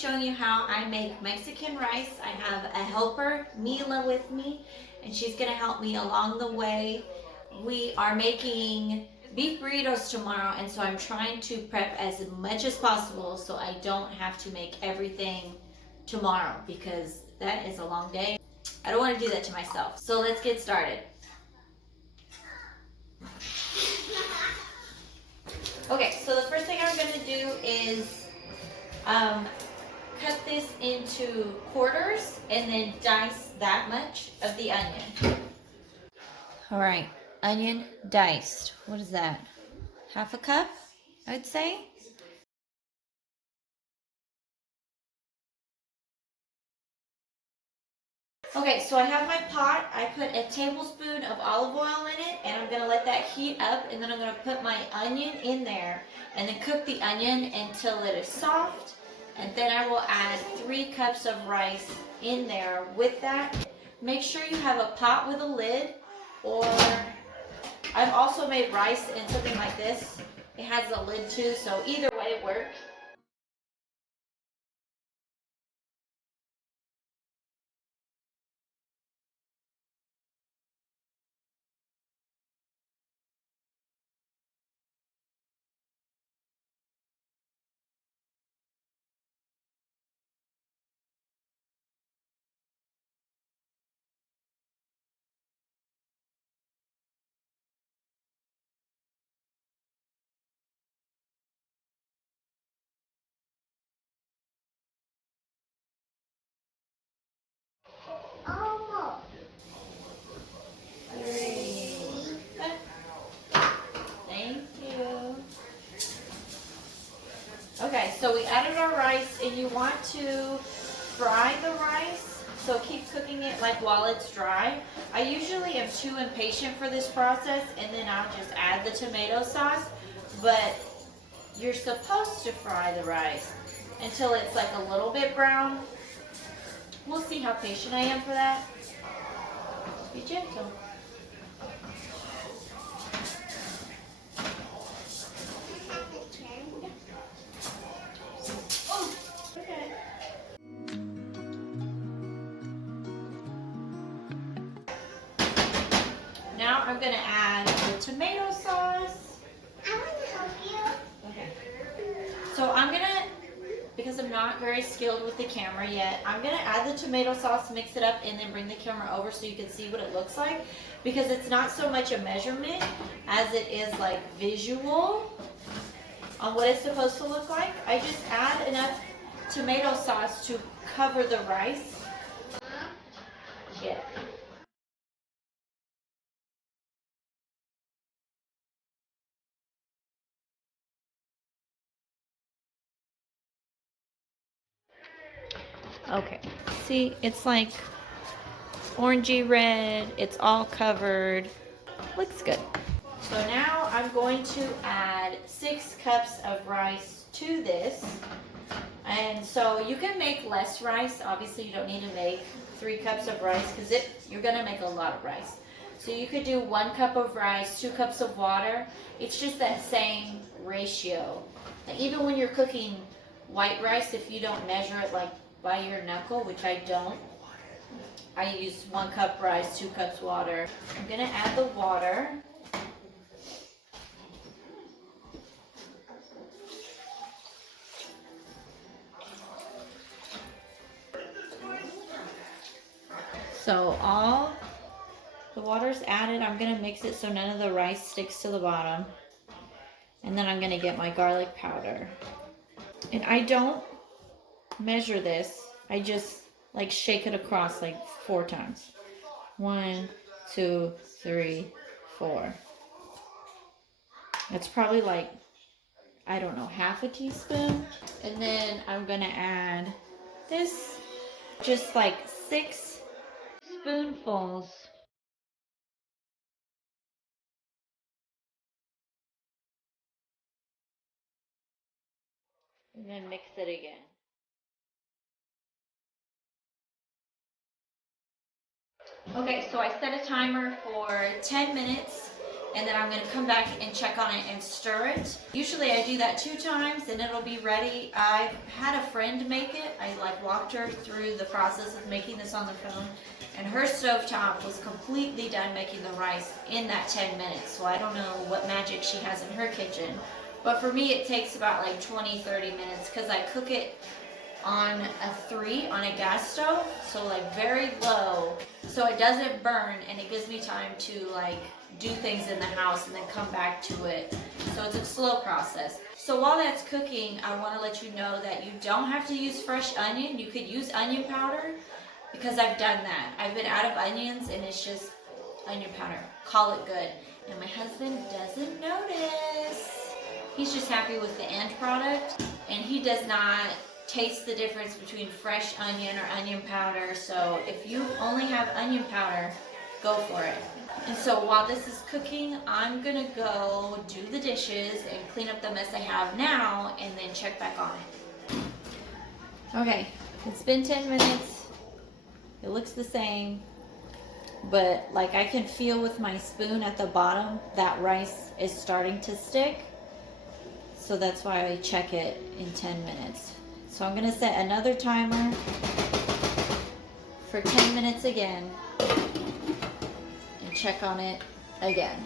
showing you how I make Mexican rice. I have a helper, Mila, with me, and she's gonna help me along the way. We are making beef burritos tomorrow, and so I'm trying to prep as much as possible so I don't have to make everything tomorrow because that is a long day. I don't want to do that to myself. So let's get started. Okay, so the first thing I'm gonna do is cut this into quarters and then dice that much of the onion. All right, onion diced. What is that? Half a cup, I would say. Okay, so I have my pot. I put a tablespoon of olive oil in it, and I'm gonna let that heat up, and then I'm gonna put my onion in there, and then cook the onion until it is soft, and then I will add 3 cups of rice in there with that. Make sure you have a pot with a lid, or I've also made rice in something like this. It has a lid too, so either way works. Thank you. Okay, so we added our rice, and you want to fry the rice, so keep cooking it like while it's dry. I usually am too impatient for this process, and then I'll just add the tomato sauce, but you're supposed to fry the rice until it's like a little bit brown. We'll see how patient I am for that. Be gentle. Now I'm gonna add the tomato sauce. I want to help you. Okay. So I'm gonna, because I'm not very skilled with the camera yet, I'm gonna add the tomato sauce, mix it up, and then bring the camera over so you can see what it looks like. Because it's not so much a measurement as it is like visual on what it's supposed to look like. I just add enough tomato sauce to cover the rice. Yeah. Okay. See, it's like orangey red. It's all covered. Looks good. So now I'm going to add 6 cups of rice to this. And so you can make less rice. Obviously, you don't need to make 3 cups of rice because you're going to make a lot of rice. So you could do 1 cup of rice, 2 cups of water. It's just that same ratio. Like even when you're cooking white rice, if you don't measure it like by your knuckle, which I don't, I use 1 cup rice, 2 cups water. I'm going to add the water. So all the water's added. I'm going to mix it so none of the rice sticks to the bottom. And then I'm going to get my garlic powder. And I don't measure this. I just like shake it across like 4 times. 1, 2, 3, 4. That's probably like, I don't know, half a teaspoon. And then I'm going to add this, just like 6 spoonfuls. And then mix it again. Okay, so I set a timer for 10 minutes, and then I'm gonna come back and check on it and stir it. Usually I do that 2 times and it'll be ready. I've had a friend make it. I like walked her through the process of making this on the phone, and her stovetop was completely done making the rice in that 10 minutes. So I don't know what magic she has in her kitchen. But for me it takes about like 20-30 minutes because I cook it on a 3 on a gas stove, so like very low, so it doesn't burn, and it gives me time to like do things in the house and then come back to it. So it's a slow process. So while that's cooking, I want to let you know that you don't have to use fresh onion. You could use onion powder, because I've done that. I've been out of onions and it's just onion powder. Call it good. And my husband doesn't notice. He's just happy with the end product, and he does not taste the difference between fresh onion or onion powder. So if you only have onion powder, go for it. And so while this is cooking, I'm gonna go do the dishes and clean up the mess I have now, and then check back on it. Okay, it's been 10 minutes. It looks the same, but like I can feel with my spoon at the bottom that rice is starting to stick. So that's why I check it in 10 minutes. So I'm gonna set another timer for 10 minutes again and check on it again.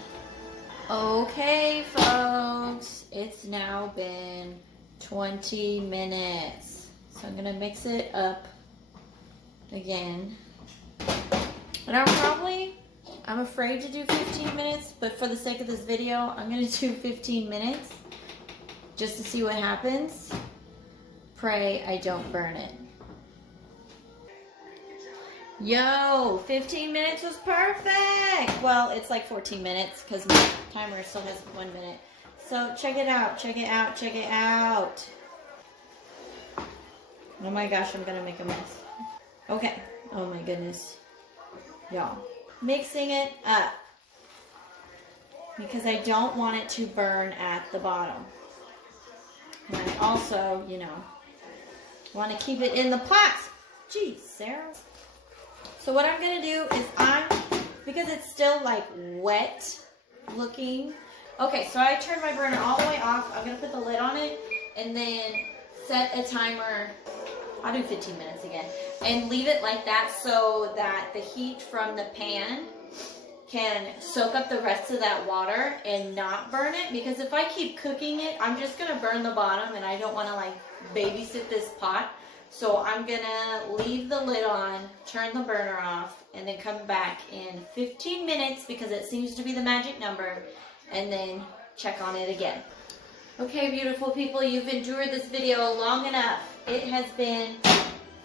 Okay, folks, it's now been 20 minutes. So I'm gonna mix it up again. And I'm afraid to do 15 minutes, but for the sake of this video, I'm gonna do 15 minutes just to see what happens. Pray I don't burn it. Yo, 15 minutes was perfect. Well, it's like 14 minutes because my timer still has 1 minute. So check it out, check it out, check it out. Oh my gosh, I'm gonna make a mess. Okay, oh my goodness. Y'all, mixing it up because I don't want it to burn at the bottom. And I also, you know, want to keep it in the pot. Geez, Sarah. So what I'm going to do is because it's still like wet looking. Okay, so I turned my burner all the way off. I'm going to put the lid on it and then set a timer. I'll do 15 minutes again. And leave it like that so that the heat from the pan can soak up the rest of that water and not burn it. Because if I keep cooking it, I'm just going to burn the bottom, and I don't want to like babysit this pot. So I'm going to leave the lid on, turn the burner off, and then come back in 15 minutes because it seems to be the magic number, and then check on it again. Okay, beautiful people, you've endured this video long enough. It has been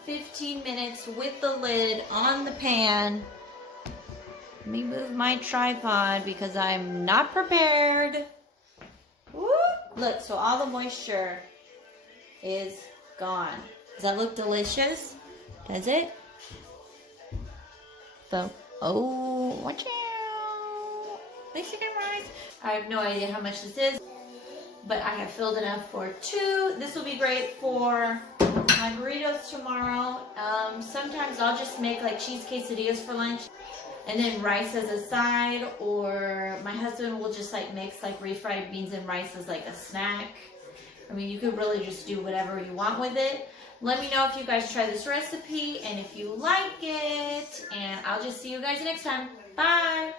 15 minutes with the lid on the pan. Let me move my tripod because I'm not prepared. Woo! Look, so all the moisture is gone. Does that look delicious? Does it? So, oh, watch out. Mexican rice. I have no idea how much this is, but I have filled enough for 2. This will be great for my burritos tomorrow. Sometimes I'll just make like cheese quesadillas for lunch and then rice as a side, or my husband will just like mix like refried beans and rice as like a snack. I mean, you could really just do whatever you want with it. Let me know if you guys try this recipe and if you like it, and I'll just see you guys next time. Bye!